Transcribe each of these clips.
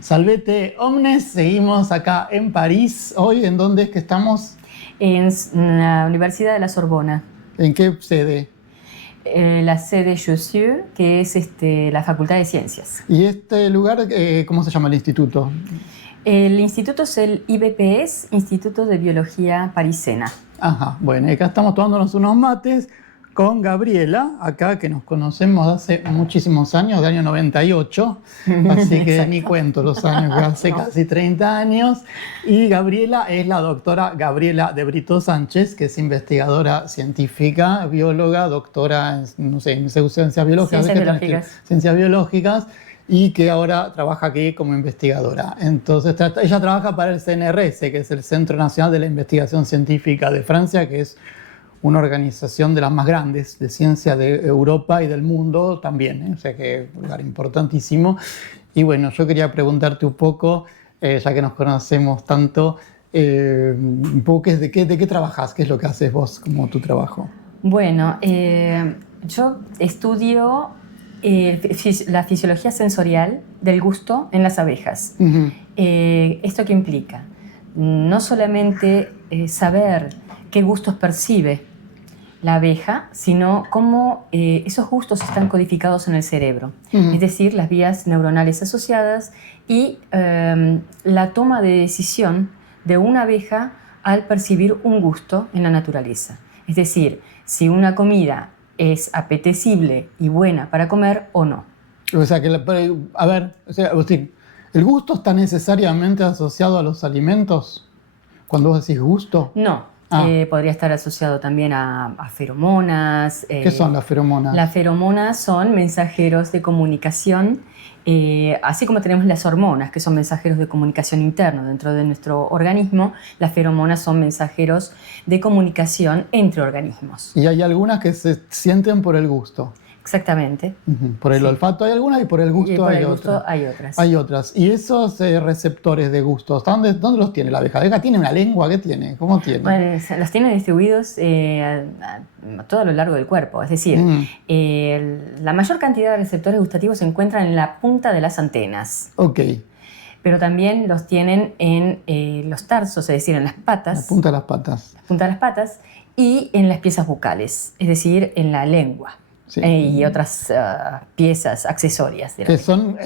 Salvete Omnes, seguimos acá en París. Hoy, ¿en dónde es que estamos? En la Universidad de la Sorbona. ¿En qué sede? La sede Jussieu, que es la Facultad de Ciencias. ¿Y este lugar, cómo se llama el instituto? El instituto es el IBPS, Instituto de Biología Parisena. Ajá, bueno, acá estamos tomándonos unos mates con Gabriela, acá que nos conocemos hace muchísimos años, del año 98, así que ni cuento los años, que hace casi 30 años. Y Gabriela es la doctora Gabriela de Brito Sánchez, que es investigadora científica, bióloga, doctora en, no sé, en ciencias biológicas. Ciencias biológicas. Y que ahora trabaja aquí como investigadora. Entonces, ella trabaja para el CNRS, que es el Centro Nacional de la Investigación Científica de Francia, que es una organización de las más grandes de ciencia de Europa y del mundo también, ¿eh? O sea que es un lugar importantísimo. Y bueno, yo quería preguntarte un poco, ya que nos conocemos tanto, un poco ¿de qué trabajas? ¿Qué es lo que haces vos como tu trabajo? Bueno, yo estudio la fisiología sensorial del gusto en las abejas. Uh-huh. ¿Esto qué implica? No solamente saber qué gustos percibe la abeja, sino cómo esos gustos están codificados en el cerebro, es decir, las vías neuronales asociadas y la toma de decisión de una abeja al percibir un gusto en la naturaleza. Es decir, si una comida es apetecible y buena para comer o no. O sea, a ver, o sea, ¿el gusto está necesariamente asociado a los alimentos? Cuando vos decís gusto. No. Podría estar asociado también a feromonas. ¿Qué son las feromonas? Las feromonas son mensajeros de comunicación, así como tenemos las hormonas, que son mensajeros de comunicación interno dentro de nuestro organismo. Las feromonas son mensajeros de comunicación entre organismos. Y hay algunas que se sienten por el gusto. Exactamente. Por el olfato hay algunas y por el gusto hay otras. Hay otras. ¿Y esos receptores de gustos, dónde los tiene la abeja? ¿La abeja tiene una lengua? ¿Qué tiene? ¿Cómo tiene? Bueno, los tiene distribuidos todo a lo largo del cuerpo. Es decir, la mayor cantidad de receptores gustativos se encuentran en la punta de las antenas. Ok. Pero también los tienen en los tarsos, es decir, en las patas. La punta de las patas. La punta de las patas y en las piezas bucales, es decir, en la lengua. Sí. Y otras piezas accesorias. Que son,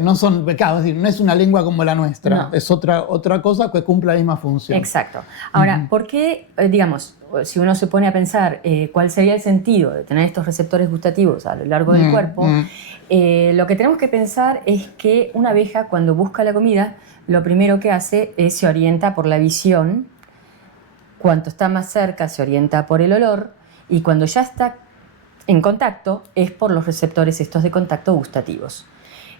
no son, claro, es decir, no es una lengua como la nuestra, no. Es otra cosa que cumple la misma función. Exacto. Ahora, ¿por qué, digamos, si uno se pone a pensar cuál sería el sentido de tener estos receptores gustativos a lo largo del cuerpo, lo que tenemos que pensar es que una abeja cuando busca la comida, lo primero que hace es se orienta por la visión, cuanto está más cerca se orienta por el olor y cuando ya está en contacto es por los receptores estos de contacto gustativos.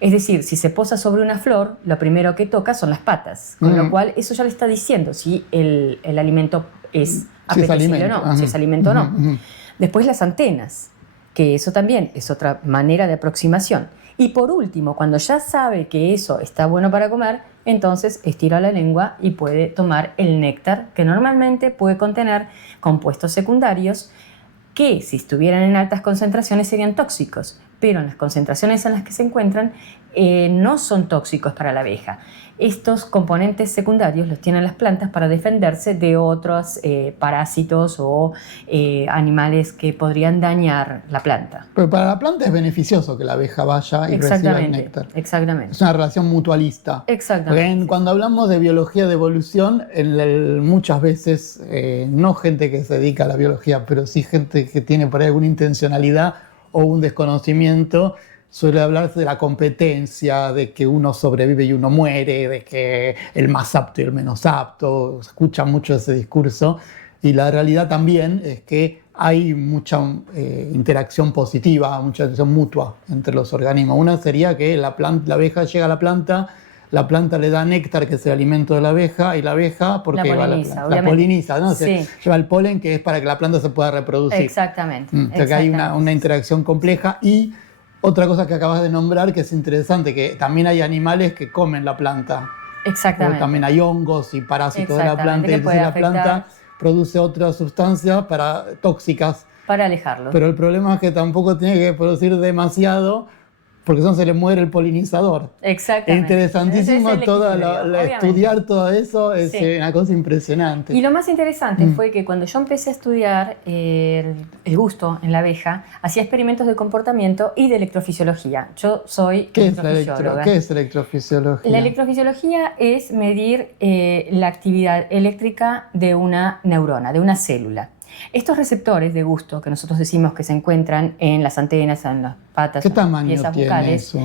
Es decir, si se posa sobre una flor, lo primero que toca son las patas, con lo cual eso ya le está diciendo si el alimento es apetecible o no, si es alimento o no. Después las antenas, que eso también es otra manera de aproximación. Y por último, cuando ya sabe que eso está bueno para comer, entonces estira la lengua y puede tomar el néctar, que normalmente puede contener compuestos secundarios que si estuvieran en altas concentraciones serían tóxicos, pero en las concentraciones en las que se encuentran no son tóxicos para la abeja. Estos componentes secundarios los tienen las plantas para defenderse de otros parásitos o animales que podrían dañar la planta. Pero para la planta es beneficioso que la abeja vaya y reciba el néctar. Exactamente. Es una relación mutualista. Exactamente. Porque cuando hablamos de biología de evolución, muchas veces, no gente que se dedica a la biología, pero sí gente que tiene por ahí alguna intencionalidad o un desconocimiento, suele hablarse de la competencia, de que uno sobrevive y uno muere, de que el más apto y el menos apto. Se escucha mucho ese discurso y la realidad también es que hay mucha interacción positiva, mucha interacción mutua entre los organismos. Una sería que la abeja llega a la planta le da néctar, que es el alimento de la abeja, y la abeja, porque la poliniza, ¿no? Sí. Lleva el polen, que es para que la planta se pueda reproducir. Exactamente. O sea que hay una interacción compleja. Y otra cosa que acabas de nombrar, que es interesante, que también hay animales que comen la planta. Exactamente. También hay hongos y parásitos de la planta, y entonces la planta produce otras sustancias tóxicas. Para alejarlo. Pero el problema es que tampoco tiene que producir demasiado, porque entonces se le muere el polinizador. Exactamente. Es interesantísimo Es estudiar todo eso, es una cosa impresionante. Y lo más interesante fue que cuando yo empecé a estudiar el gusto en la abeja, hacía experimentos de comportamiento y de electrofisiología. Yo soy electrofisióloga. ¿Qué es electrofisiología? La electrofisiología es medir la actividad eléctrica de una neurona, de una célula. Estos receptores de gusto que nosotros decimos que se encuentran en las antenas, en las patas, ¿qué en las tamaño piezas tiene bucales, eso?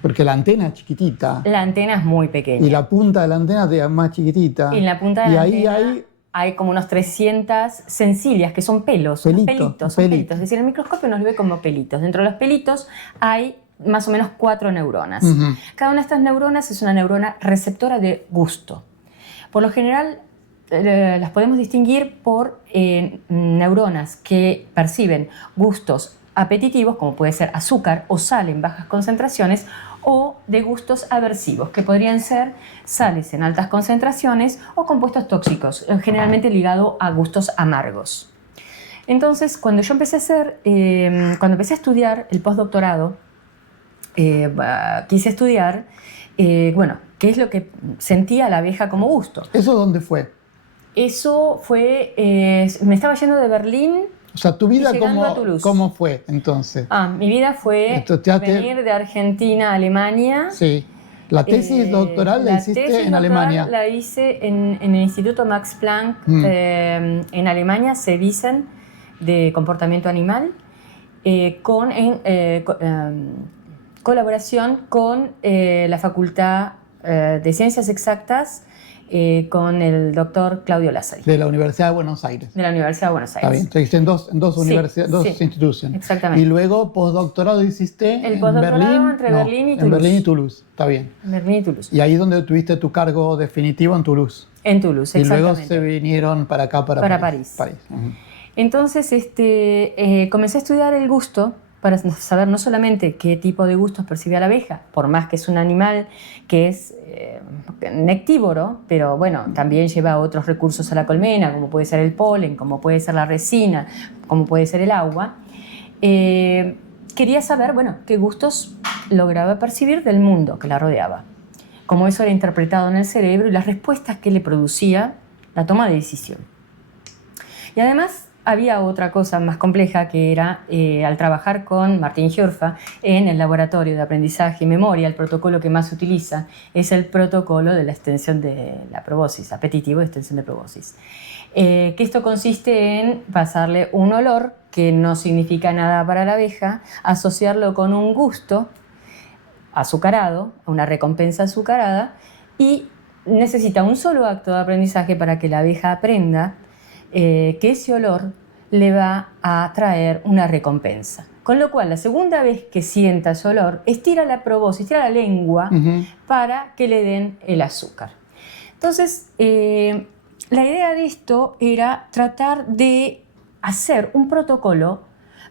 Porque la antena es chiquitita. La antena es muy pequeña. Y la punta de la antena es más chiquitita. Y en la punta de la ahí antena hay como unos 300 sencillas que son pelos, pelitos. Es decir, el microscopio nos lo ve como pelitos. Dentro de los pelitos hay más o menos 4 neuronas. Cada una de estas neuronas es una neurona receptora de gusto. Por lo general, las podemos distinguir por neuronas que perciben gustos apetitivos, como puede ser azúcar o sal en bajas concentraciones, o de gustos aversivos, que podrían ser sales en altas concentraciones o compuestos tóxicos, generalmente ligado a gustos amargos. Entonces, cuando yo empecé cuando empecé a estudiar el postdoctorado, quise estudiar, qué es lo que sentía la abeja como gusto. ¿Eso dónde fue? Eso fue, me estaba yendo de Berlín. O sea, ¿tu vida cómo fue entonces? Mi vida fue venir de Argentina a Alemania. Sí. ¿La tesis doctoral la hiciste en Alemania? La hice en el Instituto Max Planck en Alemania, Sewiesen, de comportamiento animal, con colaboración con la Facultad de Ciencias Exactas, con el doctor Claudio Lázari. De la Universidad de Buenos Aires. De la Universidad de Buenos Aires. Está bien, entonces hiciste en dos universidades, dos instituciones. Exactamente. Y luego postdoctorado hiciste en Berlín. Entre Berlín y Toulouse. En Berlín y Toulouse, está bien. Berlín y Toulouse. Y ahí es donde tuviste tu cargo definitivo en Toulouse. En Toulouse, exactamente. Y luego se vinieron para acá, para París. Entonces, comencé a estudiar el gusto para saber no solamente qué tipo de gustos percibe la abeja, por más que es un animal que es nectívoro, pero bueno, también lleva otros recursos a la colmena, como puede ser el polen, como puede ser la resina, como puede ser el agua. Quería saber, qué gustos lograba percibir del mundo que la rodeaba, cómo eso era interpretado en el cerebro y las respuestas que le producía la toma de decisión. Y además, había otra cosa más compleja que era, al trabajar con Martín Giorfa en el laboratorio de aprendizaje y memoria, el protocolo que más se utiliza es el protocolo de la extensión de la proboscis, apetitivo de extensión de proboscis. Que esto consiste en pasarle un olor que no significa nada para la abeja, asociarlo con un gusto azucarado, una recompensa azucarada, y necesita un solo acto de aprendizaje para que la abeja aprenda que ese olor le va a traer una recompensa. Con lo cual, la segunda vez que sienta ese olor, estira la proboscis, estira la lengua para que le den el azúcar. Entonces, la idea de esto era tratar de hacer un protocolo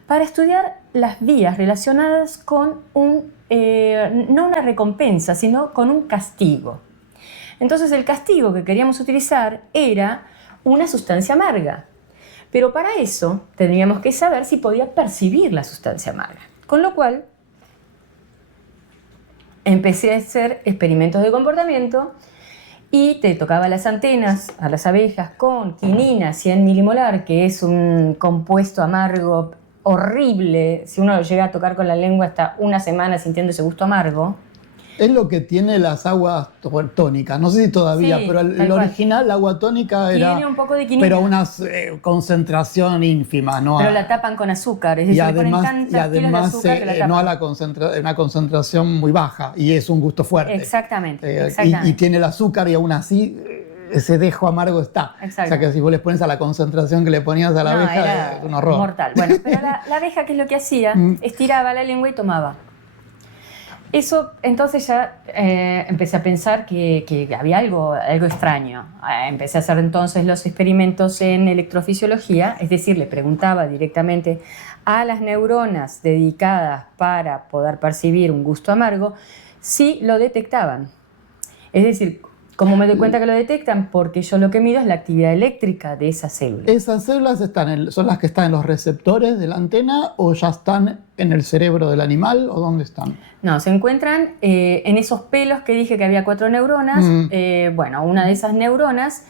para estudiar las vías relacionadas con no una recompensa, sino con un castigo. Entonces, el castigo que queríamos utilizar era una sustancia amarga. Pero para eso tendríamos que saber si podía percibir la sustancia amarga. Con lo cual, empecé a hacer experimentos de comportamiento y te tocaba las antenas a las abejas con quinina 100 milimolar, que es un compuesto amargo horrible. Si uno lo llega a tocar con la lengua, hasta una semana sintiendo ese gusto amargo. Es lo que tiene las aguas tónicas, no sé si todavía, pero el original, la agua tónica era... Tiene un poco de quinina. Pero una concentración ínfima, ¿no? Pero la tapan con azúcar, es decir, le ponen tantas kilos de azúcar que la tapan. No a una concentración muy baja, y es un gusto fuerte. Exactamente. Y tiene el azúcar y aún así ese dejo amargo está. Exacto. O sea que si vos le pones a la concentración que le ponías a la abeja, es un horror. Mortal. Bueno, pero la abeja, ¿qué es lo que hacía? Estiraba la lengua y tomaba. Eso, entonces ya empecé a pensar que había algo extraño. Empecé a hacer entonces los experimentos en electrofisiología, es decir, le preguntaba directamente a las neuronas dedicadas para poder percibir un gusto amargo si lo detectaban. Es decir, ¿Cómo me doy cuenta que lo detectan? Porque yo lo que mido es la actividad eléctrica de esas células. ¿Esas células son las que están en los receptores de la antena o ya están en el cerebro del animal o dónde están? No, se encuentran en esos pelos que dije que había 4 neuronas. Bueno, una de esas neuronas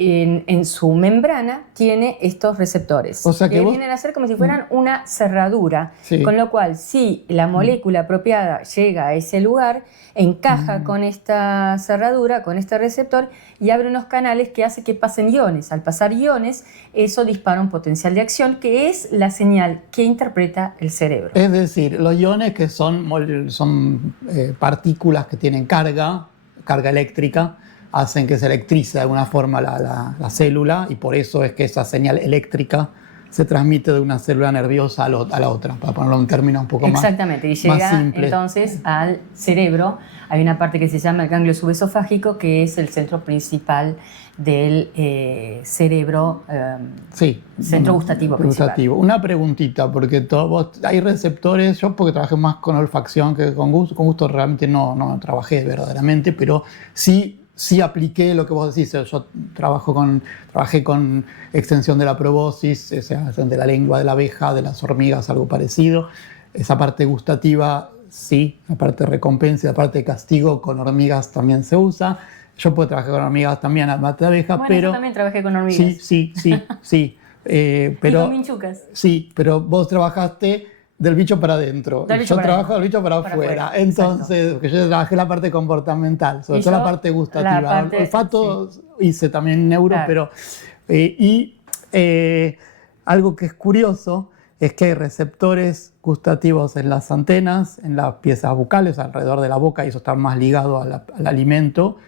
en su membrana tiene estos receptores, o sea que vienen a ser como si fueran una cerradura, sí. Con lo cual si la molécula apropiada llega a ese lugar, encaja con esta cerradura, con este receptor y abre unos canales que hace que pasen iones. Al pasar iones, eso dispara un potencial de acción que es la señal que interpreta el cerebro. Es decir, los iones que son partículas que tienen carga eléctrica, hacen que se electrice de alguna forma la célula y por eso es que esa señal eléctrica se transmite de una célula nerviosa a la otra, para ponerlo en términos un poco Exactamente, y llega más simples. Entonces al cerebro. Hay una parte que se llama el ganglio subesofágico, que es el centro principal del cerebro, centro gustativo principal. Una preguntita, porque hay receptores, yo porque trabajé más con olfacción que con gusto realmente no trabajé verdaderamente, pero sí apliqué lo que vos decís. Yo trabajé con extensión de la proboscis, o sea, de la lengua de la abeja, de las hormigas, algo parecido. Esa parte gustativa, sí, la parte de recompensa y la parte de castigo con hormigas también se usa. Yo puedo trabajar con hormigas también, aparte de abejas, bueno, pero... yo también trabajé con hormigas. Sí. Pero, y con minchucas. Sí, pero vos trabajaste del bicho para adentro. Yo trabajo del bicho para afuera. Entonces, porque yo trabajé la parte comportamental, sobre todo la parte gustativa. Olfato hice también neuro, pero... algo que es curioso es que hay receptores gustativos en las antenas, en las piezas bucales, alrededor de la boca, y eso está más ligado al alimento,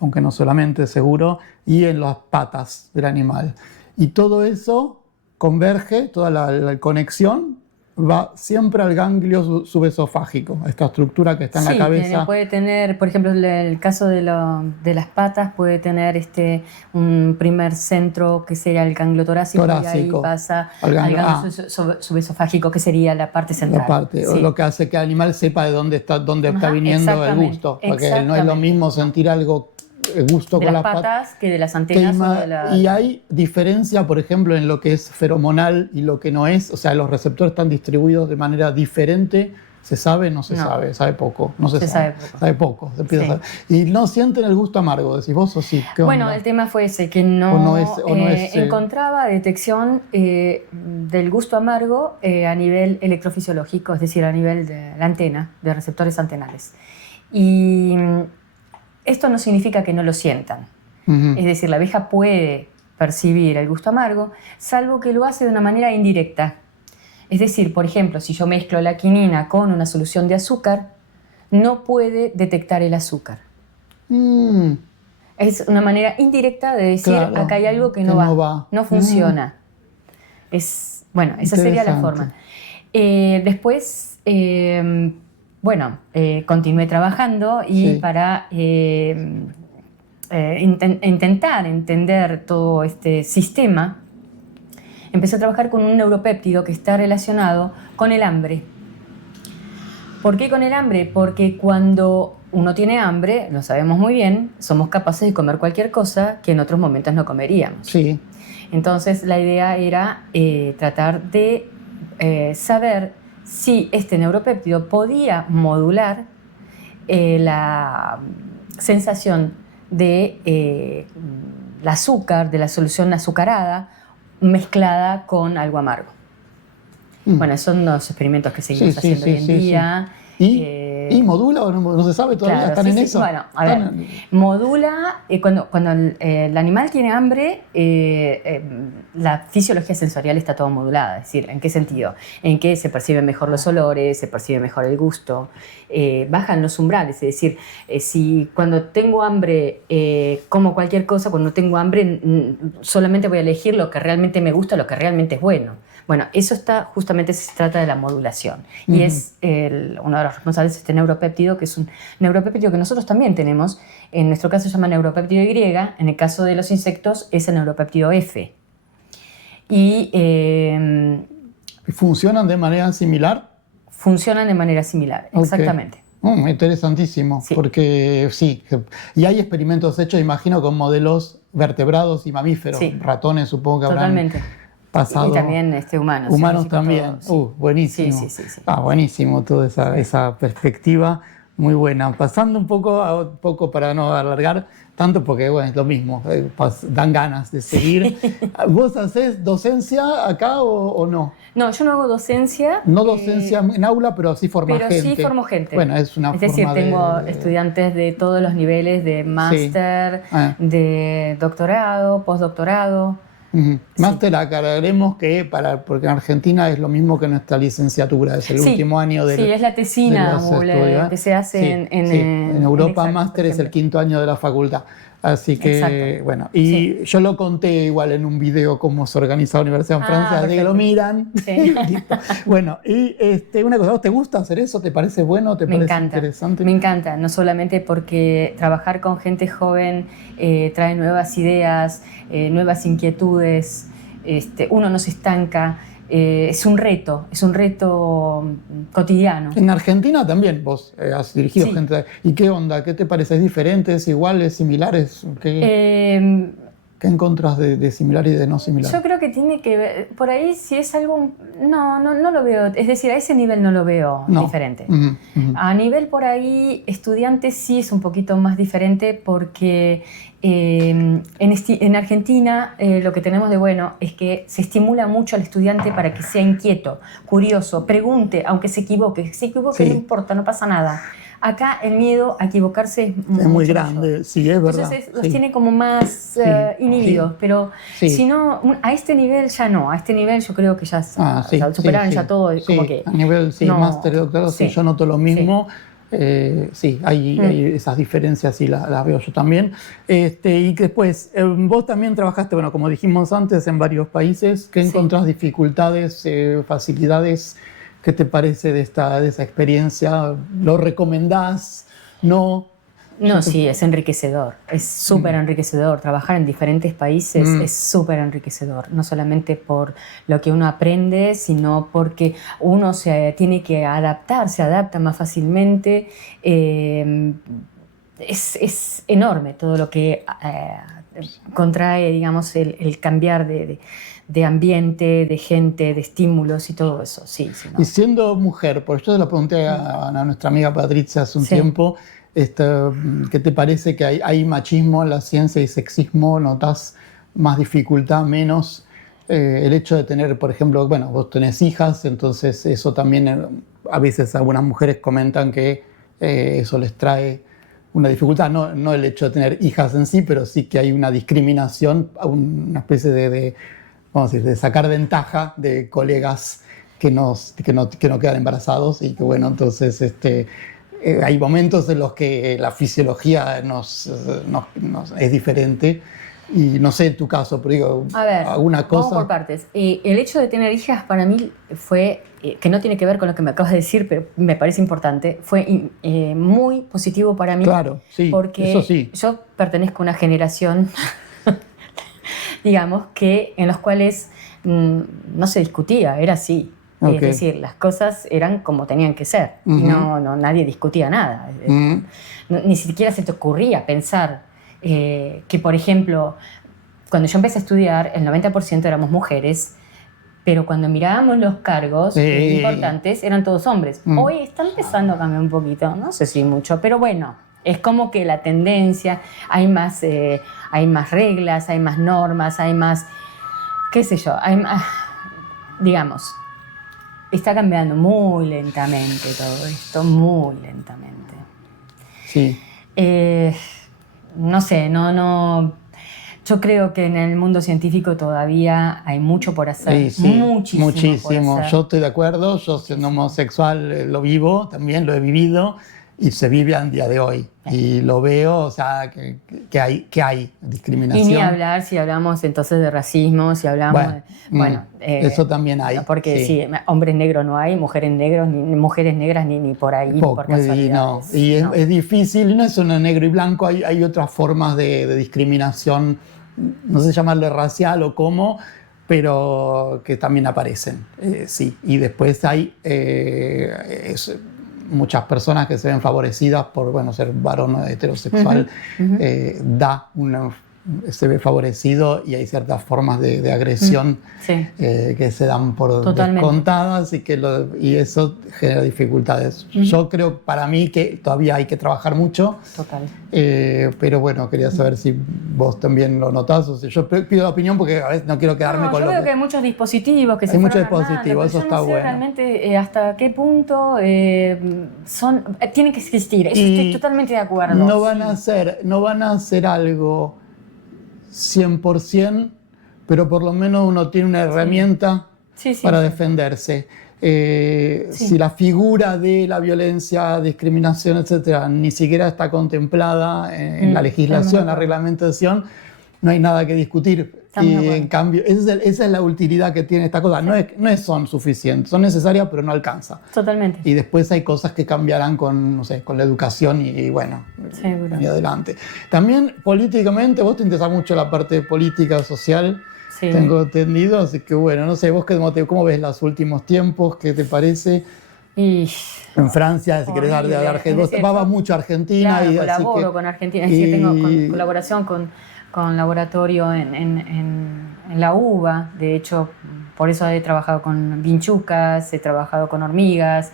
aunque no solamente, seguro, y en las patas del animal. Y todo eso converge, toda la conexión va siempre al ganglio subesofágico, a esta estructura que está en la cabeza. Puede tener, por ejemplo, el caso de las patas, puede tener un primer centro que sería el ganglio torácico. Y ahí pasa al ganglio subesofágico, que sería la parte central. Lo que hace que el animal sepa de dónde está viniendo el gusto, porque no es lo mismo sentir algo gusto de con las patas que de las antenas. Y hay diferencia, por ejemplo, en lo que es feromonal y lo que no es. O sea, los receptores están distribuidos de manera diferente. ¿Se sabe? No se sabe. Sabe poco. No se sabe. Sabe poco. Se empieza a saber. Y no sienten el gusto amargo, decís vos, o sí. Bueno, el tema fue ese, que no encontraba detección del gusto amargo a nivel electrofisiológico, es decir, a nivel de la antena, de receptores antenales. Y esto no significa que no lo sientan. Es decir, la abeja puede percibir el gusto amargo, salvo que lo hace de una manera indirecta. Es decir, por ejemplo, si yo mezclo la quinina con una solución de azúcar, no puede detectar el azúcar. Es una manera indirecta de decir, acá hay algo que no va, no funciona. Bueno, esa sería la forma. Después... continué trabajando y para intentar entender todo este sistema, empecé a trabajar con un neuropéptido que está relacionado con el hambre. ¿Por qué con el hambre? Porque cuando uno tiene hambre, lo sabemos muy bien, somos capaces de comer cualquier cosa que en otros momentos no comeríamos. Sí. Entonces la idea era tratar de saber si este neuropéptido podía modular la sensación de el azúcar, de la solución azucarada, mezclada con algo amargo. Bueno, son los experimentos que seguimos haciendo hoy en día. ¿Y modula o no se sabe todavía? Claro, ¿Están en eso? Bueno, a ver, modula, cuando el animal tiene hambre, la fisiología sensorial está todo modulada. Es decir, ¿en qué sentido? En que se perciben mejor los olores, se percibe mejor el gusto, bajan los umbrales. Es decir, si cuando tengo hambre como cualquier cosa, cuando tengo hambre solamente voy a elegir lo que realmente me gusta, lo que realmente es bueno. Bueno, eso justamente se trata de la modulación. Y es uno de los responsables de este neuropéptido, que es un neuropéptido que nosotros también tenemos. En nuestro caso se llama neuropéptido Y, en el caso de los insectos es el neuropéptido F. ¿Y funcionan de manera similar? Funcionan de manera similar, exactamente. Interesantísimo, Sí. porque sí, y hay experimentos hechos, imagino, con modelos vertebrados y mamíferos, Sí. ratones supongo que habrán Totalmente. pasado. Y también humanos. Humanos sí, también. todo, sí. Buenísimo. Sí. Buenísimo toda esa perspectiva. Muy buena. Pasando un poco para no alargar tanto, porque bueno, es lo mismo, dan ganas de seguir. ¿Vos hacés docencia acá o no? No, yo no hago docencia. No docencia en aula, pero sí forma Pero gente. sí formo gente. Bueno, es una Es decir, forma tengo de... estudiantes de todos los niveles, de máster, de doctorado, postdoctorado. Máster aclararemos que porque en Argentina es lo mismo que nuestra licenciatura, es el último año del. Sí, es la tesina que se hace en Europa. Exact, máster es el quinto año de la facultad. Así que, Exacto. bueno, y yo lo conté igual en un video cómo se organiza la universidad en Francia, así que lo miran. Sí. Bueno, y una cosa, ¿vos te gusta hacer eso? ¿Te parece bueno? ¿Te parece interesante? Me encanta, no solamente porque trabajar con gente joven trae nuevas ideas, nuevas inquietudes, uno no se estanca. Es un reto cotidiano. En Argentina también vos has dirigido Sí. gente. ¿Y qué onda? ¿Qué te parece? ¿Es diferente? ¿Es igual? ¿Es similares? ¿Qué encontrás de similar y de no similar? Yo creo que tiene que ver, por ahí si es algo, no lo veo, es decir, a ese nivel no lo veo diferente. A nivel por ahí, estudiante sí es un poquito más diferente porque en Argentina lo que tenemos de bueno es que se estimula mucho al estudiante para que sea inquieto, curioso, pregunte, aunque se equivoque, Sí. no importa, no pasa nada. Acá el miedo a equivocarse es muy grande, mayor. Sí, es verdad. Entonces los tiene como más inhibidos, pero si no, a este nivel ya no, a este nivel yo creo que ya superaron ya todo. Como que a nivel máster, doctorado, yo noto lo mismo. Hay esas diferencias y las veo yo también. Y que después, vos también trabajaste, bueno, como dijimos antes, en varios países. ¿Qué encontrás dificultades, facilidades? ¿Qué te parece de esa experiencia? ¿Lo recomendás? ¿No? No, sí, es enriquecedor, es súper enriquecedor. Trabajar en diferentes países es súper enriquecedor, no solamente por lo que uno aprende, sino porque uno se tiene que adaptar, se adapta más fácilmente. Es enorme todo lo que contrae, digamos, el cambiar de ambiente, de gente, de estímulos y todo eso. Sí, ¿no? Y siendo mujer, porque yo se lo pregunté a nuestra amiga Patricia hace un tiempo, ¿qué te parece que hay machismo en la ciencia y sexismo? ¿Notás más dificultad, menos? El hecho de tener, por ejemplo, bueno, vos tenés hijas, entonces eso también, a veces algunas mujeres comentan que eso les trae una dificultad, no el hecho de tener hijas en sí, pero sí que hay una discriminación, una especie vamos a decir, de sacar ventaja de colegas que no quedan embarazados y que bueno, entonces hay momentos en los que la fisiología es diferente y no sé en tu caso, pero digo, a ver, alguna cosa. Vamos por partes. El hecho de tener hijas para mí fue, que no tiene que ver con lo que me acabas de decir, pero me parece importante, fue muy positivo para mí. Claro, sí, porque eso sí. Yo pertenezco a una generación digamos, en los cuales no se discutía, era así. Okay. Es decir, las cosas eran como tenían que ser. Y nadie discutía nada. Ni siquiera se te ocurría pensar que, por ejemplo, cuando yo empecé a estudiar, el 90% éramos mujeres, pero cuando mirábamos los cargos importantes, eran todos hombres. Hoy está empezando a cambiar un poquito, no sé si mucho, pero bueno, es como que la tendencia, hay más reglas, hay más normas, hay más, qué sé yo, hay más, digamos, está cambiando muy lentamente todo esto, muy lentamente. Sí. No sé, yo creo que en el mundo científico todavía hay mucho por hacer, muchísimo por hacer. Yo estoy de acuerdo, yo siendo homosexual lo vivo, también lo he vivido y se vive al día de hoy. Y lo veo, o sea, que hay discriminación. Y ni hablar si hablamos entonces de racismo, si hablamos eso también hay. Porque sí, hombres negros no hay, mujeres negras ni por ahí, por casualidades. Es difícil, no es solo negro y blanco, hay otras formas de discriminación, no sé llamarle racial o cómo, pero que también aparecen, sí. Y después hay muchas personas que se ven favorecidas por, bueno, ser varón heterosexual, se ve favorecido y hay ciertas formas de agresión que se dan por descontadas y eso genera dificultades. Yo creo, para mí, que todavía hay que trabajar mucho. Total. Pero bueno, quería saber si vos también lo notás. O sea, yo pido la opinión porque a veces no quiero quedarme con yo lo veo que hay muchos dispositivos que se fueron armando, eso está no sé bueno. realmente hasta qué punto tienen que existir. Eso estoy totalmente de acuerdo. No van a hacer algo 100%, pero por lo menos uno tiene una herramienta para defenderse. Si la figura de la violencia, discriminación, etcétera, ni siquiera está contemplada en la legislación, la reglamentación, no hay nada que discutir. Y en cambio, esa es la utilidad que tiene esta cosa. No son suficientes, son necesarias, pero no alcanza. Totalmente. Y después hay cosas que cambiarán con, no sé, con la educación y bueno, y adelante. También políticamente, vos te interesa mucho la parte política, social, tengo entendido, así que bueno, no sé, vos cómo ves los últimos tiempos, ¿qué te parece? En Francia, si querés dar de Argentina, vos vas mucho a Argentina. Claro, y colaboro con Argentina, es decir, tengo colaboración con laboratorio en la UBA. De hecho, por eso he trabajado con vinchucas, he trabajado con hormigas.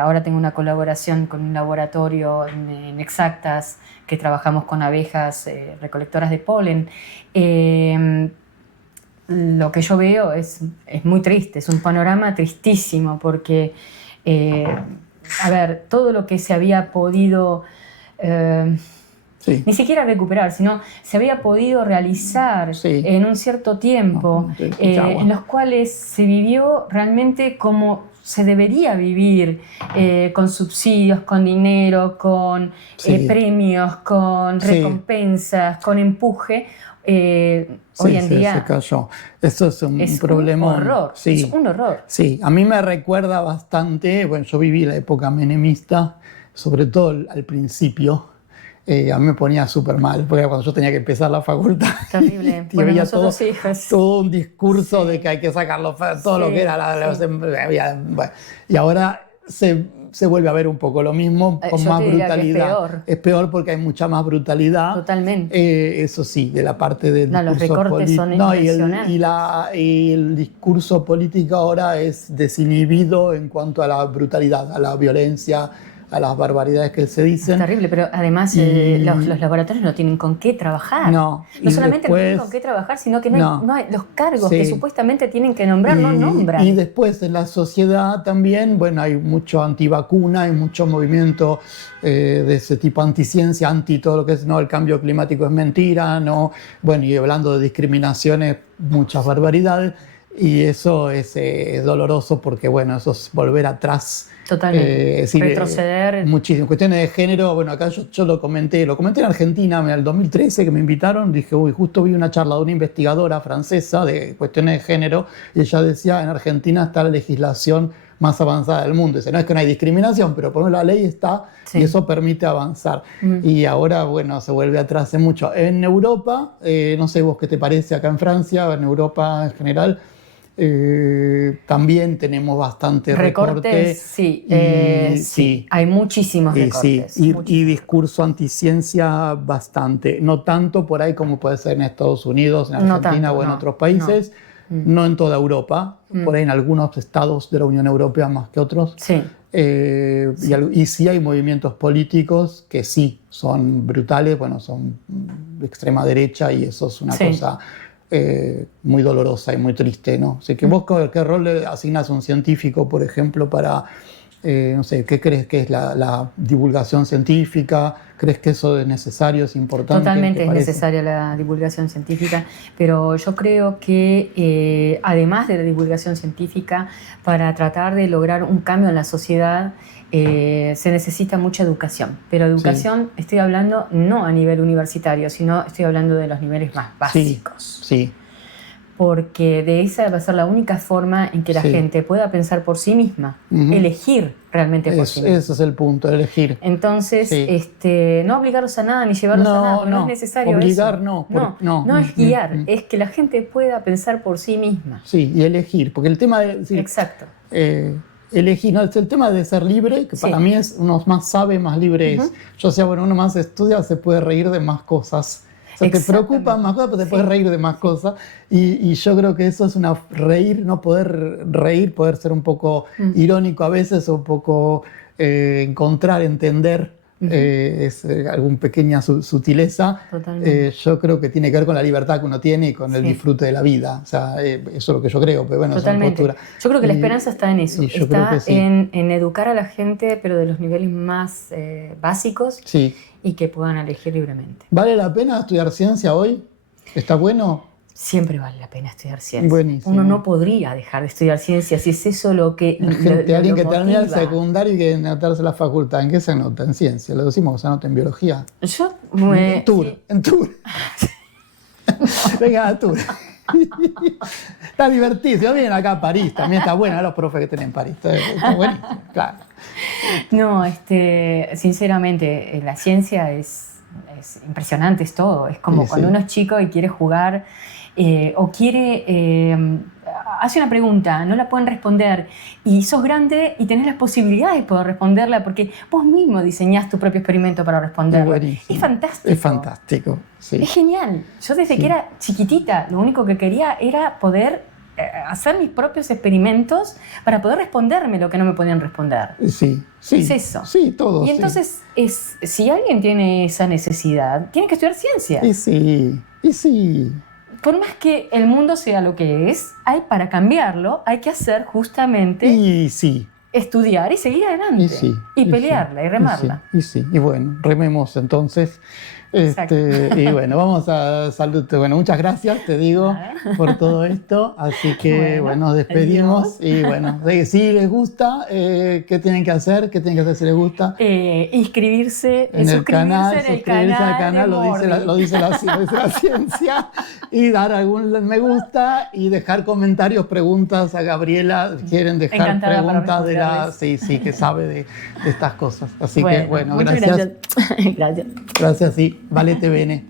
Ahora tengo una colaboración con un laboratorio en Exactas, que trabajamos con abejas recolectoras de polen. Lo que yo veo es muy triste, es un panorama tristísimo, porque, a ver, todo lo que se había podido... ni siquiera recuperar, sino se había podido realizar en un cierto tiempo, en los cuales se vivió realmente como se debería vivir, con subsidios, con dinero, con premios, con recompensas, con empuje. Hoy en día se cayó. Eso es un problema. Un horror, es un horror. Sí, a mí me recuerda bastante, bueno, yo viví la época menemista, sobre todo al principio. A mí me ponía súper mal, porque cuando yo tenía que empezar la facultad. Terrible. Y había todo un discurso de que hay que sacarlo, todo lo que era y ahora se vuelve a ver un poco lo mismo, con más brutalidad. Es peor porque hay mucha más brutalidad. Totalmente. Eso sí, de la parte del discurso los recortes son impresionantes. Y el discurso político ahora es desinhibido en cuanto a la brutalidad, a la violencia, a las barbaridades que se dicen. Es terrible, pero además los laboratorios no tienen con qué trabajar. No solamente no tienen con qué trabajar, sino que no hay los cargos que supuestamente tienen que nombrar, no nombran. Y después en la sociedad también, bueno, hay mucho antivacuna, hay mucho movimiento de ese tipo, anticiencia, anti todo lo que es, no, el cambio climático es mentira, no, bueno, y hablando de discriminaciones, muchas barbaridades, y eso es doloroso porque, bueno, eso es volver atrás. Totalmente. Retroceder. Muchísimo. Cuestiones de género, bueno, acá yo lo comenté en Argentina en el 2013 que me invitaron, dije, uy, justo vi una charla de una investigadora francesa de cuestiones de género y ella decía, en Argentina está la legislación más avanzada del mundo. Dice, no es que no hay discriminación, pero por la ley está y eso permite avanzar. Y ahora, bueno, se vuelve atrás hace mucho. En Europa, no sé vos qué te parece acá en Francia, en Europa en general, también tenemos bastante recortes. Sí, hay muchísimos recortes. Y discurso anticiencia bastante. No tanto por ahí como puede ser en Estados Unidos, en Argentina o en otros países. No en toda Europa, por ahí en algunos estados de la Unión Europea más que otros. Y sí hay movimientos políticos que sí son brutales, bueno, son de extrema derecha y eso es una cosa muy dolorosa y muy triste, ¿no? Así que vos, ¿qué rol le asignas a un científico, por ejemplo, para, no sé, qué crees que es la divulgación científica? ¿Crees que eso es necesario, es importante? Totalmente es necesaria la divulgación científica, pero yo creo que además de la divulgación científica, para tratar de lograr un cambio en la sociedad, se necesita mucha educación. Pero educación, estoy hablando no a nivel universitario, sino estoy hablando de los niveles más básicos. Porque de esa va a ser la única forma en que la gente pueda pensar por sí misma, elegir realmente por sí misma. Ese es el punto, elegir. Entonces, no obligarlos a nada ni llevarlos a nada, no es necesario obligar, eso. No es guiar, es que la gente pueda pensar por sí misma. Sí, y elegir, porque el tema de... Exacto. elegir, ¿no? Es el tema de ser libre, que para mí es, uno más sabe, más libre es. Yo decía, bueno, uno más estudia, se puede reír de más cosas. O sea, te preocupan más cosas, pero te puedes reír de más cosas. Y yo creo que eso es reír, no poder reír, poder ser un poco irónico a veces, o un poco encontrar, entender. Es alguna pequeña sutileza. Yo creo que tiene que ver con la libertad que uno tiene y con el disfrute de la vida. O sea, eso es lo que yo creo, pero bueno, totalmente. Es yo creo que la esperanza está en eso, está en educar a la gente, pero de los niveles más básicos y que puedan elegir libremente. ¿Vale la pena estudiar ciencia hoy? ¿Está bueno? Siempre vale la pena estudiar ciencia. Buenísimo. Uno no podría dejar de estudiar ciencia si es eso lo que alguien que termina el secundario y que anotarse a la facultad. ¿En qué se anota? En ciencia. Lo decimos que se anota en biología. En tour. Venga, a tour. Está divertido. Vienen acá a París. También está bueno. Los profes que tienen en París. Está buenísimo, claro. No, sinceramente, la ciencia es impresionante, es todo. Es como cuando uno es chico y quiere jugar o hace una pregunta, no la pueden responder y sos grande y tenés las posibilidades de poder responderla porque vos mismo diseñás tu propio experimento para responderla. Es fantástico. Es fantástico, sí. Es genial. Yo desde que era chiquitita, lo único que quería era poder hacer mis propios experimentos para poder responderme lo que no me podían responder. Sí. Es eso. Sí, todo. Y entonces, si alguien tiene esa necesidad, tiene que estudiar ciencia. Y sí. Por más que el mundo sea lo que es, para cambiarlo hay que hacer justamente estudiar y seguir adelante. Y pelearla y remarla. Y bueno, rememos entonces. Y bueno, vamos a saludarte. Bueno, muchas gracias, te digo, por todo esto. Así que, bueno, nos despedimos. Adiós. Y bueno, si les gusta, ¿qué tienen que hacer? ¿Qué tienen que hacer si les gusta? Inscribirse en el canal, suscribirse al canal lo dice la ciencia. Y dar algún me gusta y dejar comentarios, preguntas a Gabriela. Quieren dejar encantada preguntas de la... Sí, que sabe de estas cosas. Así que, bueno, gracias. Gracias, sí. Valete bene.